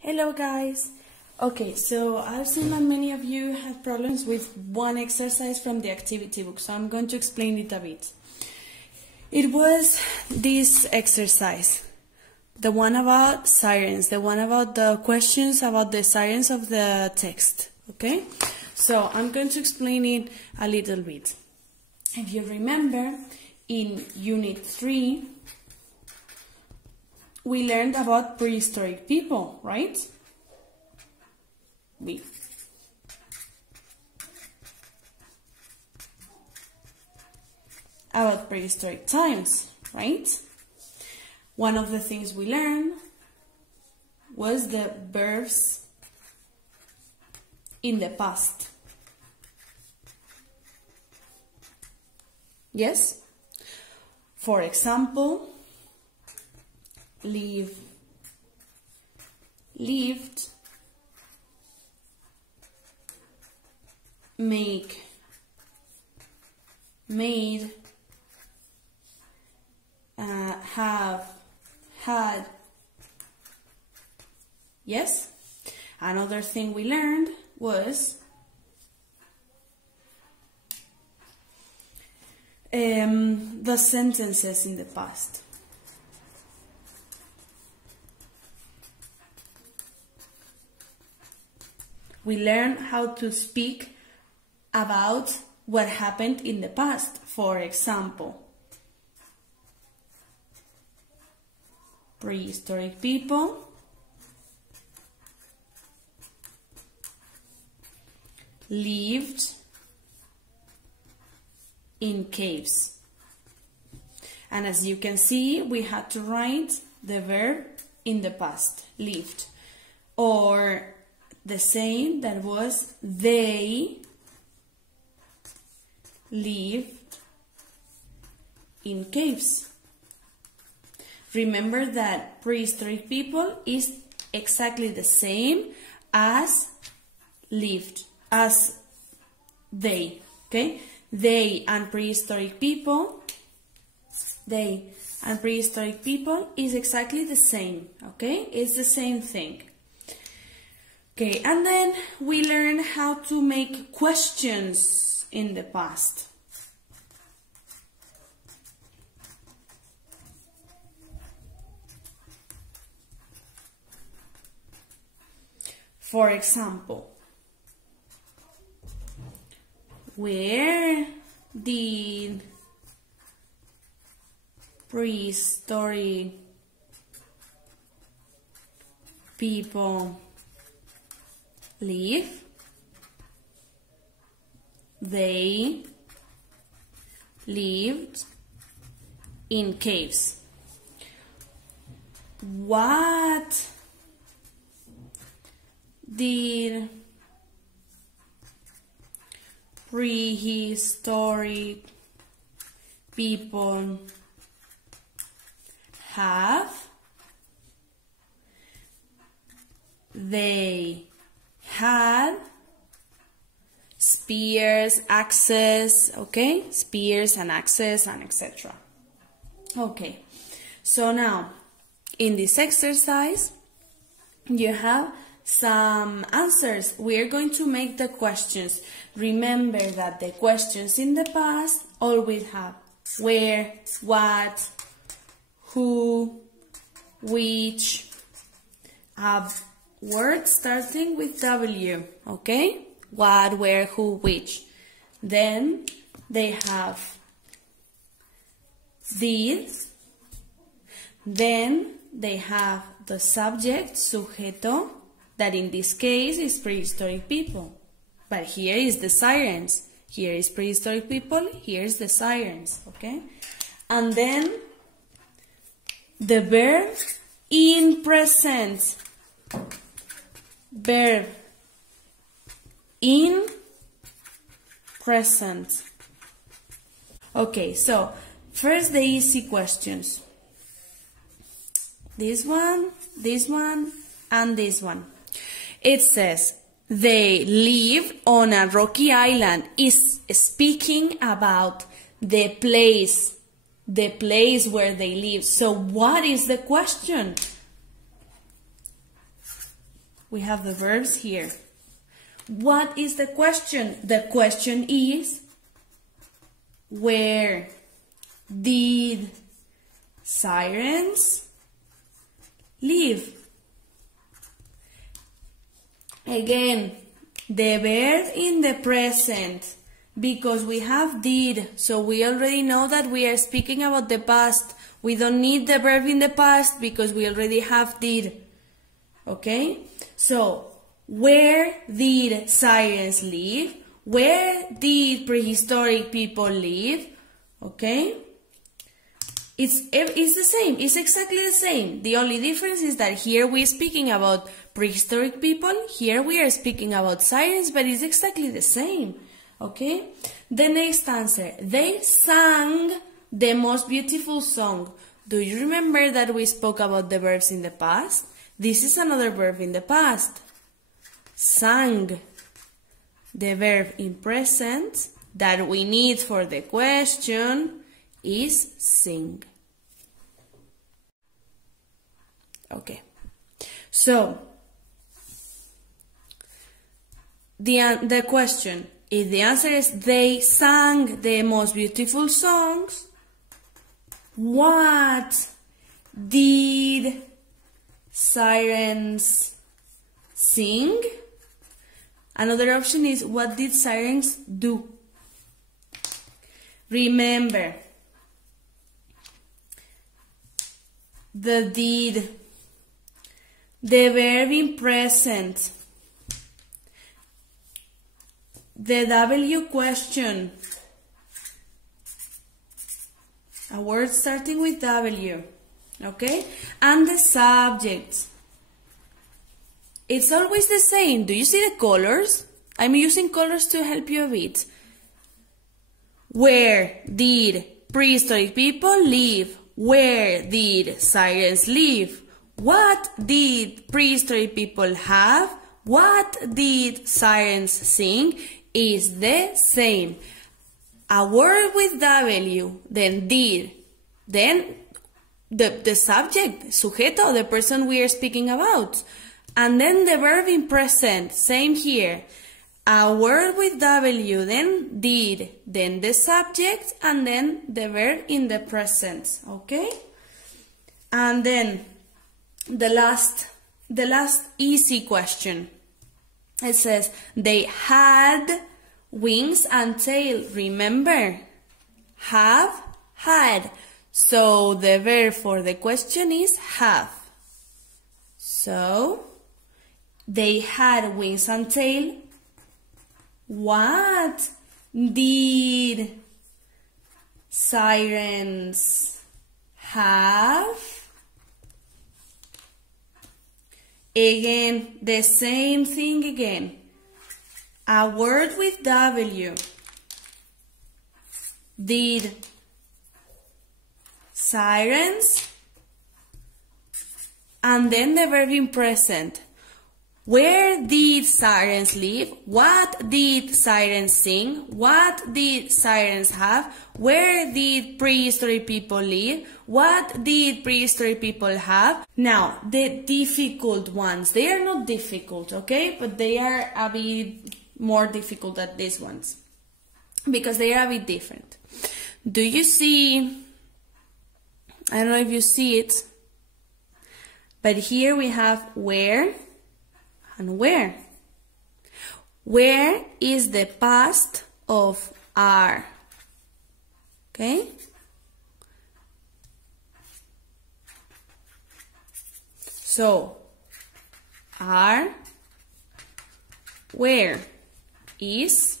Hello guys! Okay, so I've seen that many of you have problems with one exercise from the activity book, so I'm going to explain it a bit. It was this exercise, the one about sirens, the one about the questions about the sirens of the text, okay? So I'm going to explain it a little bit. If you remember, in Unit 3, we learned about prehistoric people, right? About prehistoric times, right? One of the things we learned was the verbs in the past. Yes? For example, live, lived, make, made, have, had. Yes? Another thing we learned was the sentences in the past. We learn how to speak about what happened in the past. For example, prehistoric people lived in caves. And as you can see, we had to write the verb in the past, lived, or the saying that was they lived in caves. Remember that prehistoric people is exactly the same as lived, as they, okay? They and prehistoric people is exactly the same, okay? It's the same thing. Okay, and then we learn how to make questions in the past. For example, where did prehistoric people live? They lived in caves. What did prehistoric people have? They had spears, axes, okay? Spears and axes and etc. Okay, so now in this exercise you have some answers. We're going to make the questions. Remember that the questions in the past always have where, what, who, which, words starting with W, okay? What, where, who, which. Then they have did. Then they have the subject, sujeto, that in this case is prehistoric people. But here is the sirens. Here is prehistoric people, here is the sirens, okay? And then the verb in present. Verb in present. Okay, so first the easy questions. This one, and this one. It says, they live on a rocky island. Is speaking about the place where they live. So what is the question? We have the verbs here. What is the question? The question is, where did sirens live? Again, the verb in the present, because we have did, so we already know that we are speaking about the past. We don't need the verb in the past because we already have did. Okay? So, where did sirens live? Where did prehistoric people live? Okay? It's the same. It's exactly the same. The only difference is that here we're speaking about prehistoric people. Here we are speaking about sirens, but it's exactly the same. Okay? The next answer. They sang the most beautiful song. Do you remember that we spoke about the verbs in the past? This is another verb in the past. Sang. The verb in present that we need for the question is sing. Okay. So, the question, if the answer is they sang the most beautiful songs, what did sirens sing? Another option is, what did sirens do? Remember, the did, the verb in present, the W question, a word starting with W, okay? And the subject. It's always the same. Do you see the colors? I'm using colors to help you a bit. Where did prehistoric people live? Where did sirens live? What did prehistoric people have? What did sirens sing? Is the same. A word with W, then did, then the subject, sujeto, the person we are speaking about. And then the verb in present, same here. A word with W, then did, then the subject, and then the verb in the present, okay? And then the last easy question. It says, they had wings and tail. Remember, have, had. So the verb for the question is have. So, they had wings and tail. What did sirens have? Again, the same thing again. A word with W. Did sirens? And then the verb in present. Where did sirens live? What did sirens sing? What did sirens have? Where did prehistoric people live? What did prehistoric people have? Now, the difficult ones. They are not difficult, okay? But they are a bit more difficult than these ones. Because they are a bit different. Do you see? I don't know if you see it. But here we have where and where. Where is the past of are? Okay? So, are, where, is,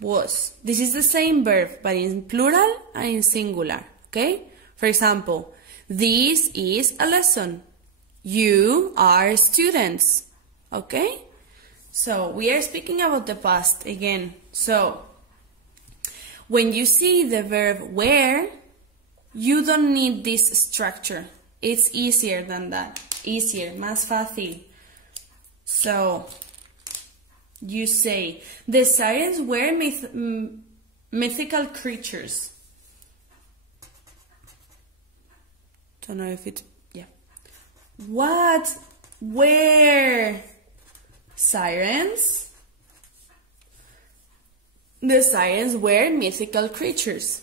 was. This is the same verb, but in plural and in singular. Okay? For example, this is a lesson. You are students. Okay? So, we are speaking about the past again. So, when you see the verb where, you don't need this structure. It's easier than that. Easier, más fácil. So, you say, the sirens were mythical creatures. Don't know if it's, yeah. What were sirens. The sirens were mythical creatures.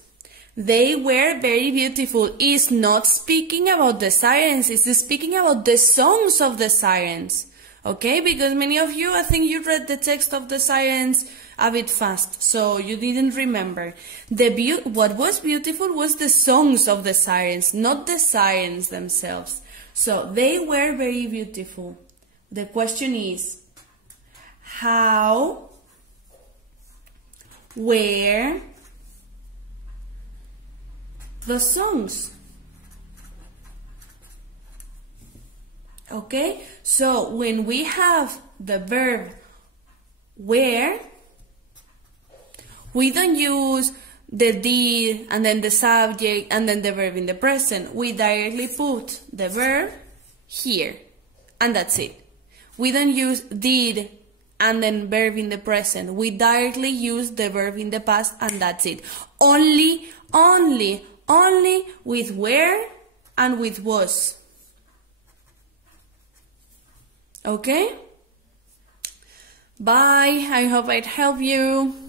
They were very beautiful. It's not speaking about the sirens, it's speaking about the songs of the sirens. Okay, because many of you, I think you read the text of the sirens a bit fast, so you didn't remember. What was beautiful was the songs of the sirens, not the sirens themselves. So they were very beautiful. The question is, how were the songs? Okay, so when we have the verb were, we don't use the did and then the subject and then the verb in the present. We directly put the verb here and that's it. We don't use did and then verb in the present. We directly use the verb in the past and that's it. Only with were and with was. Okay? Bye. I hope I'd help you.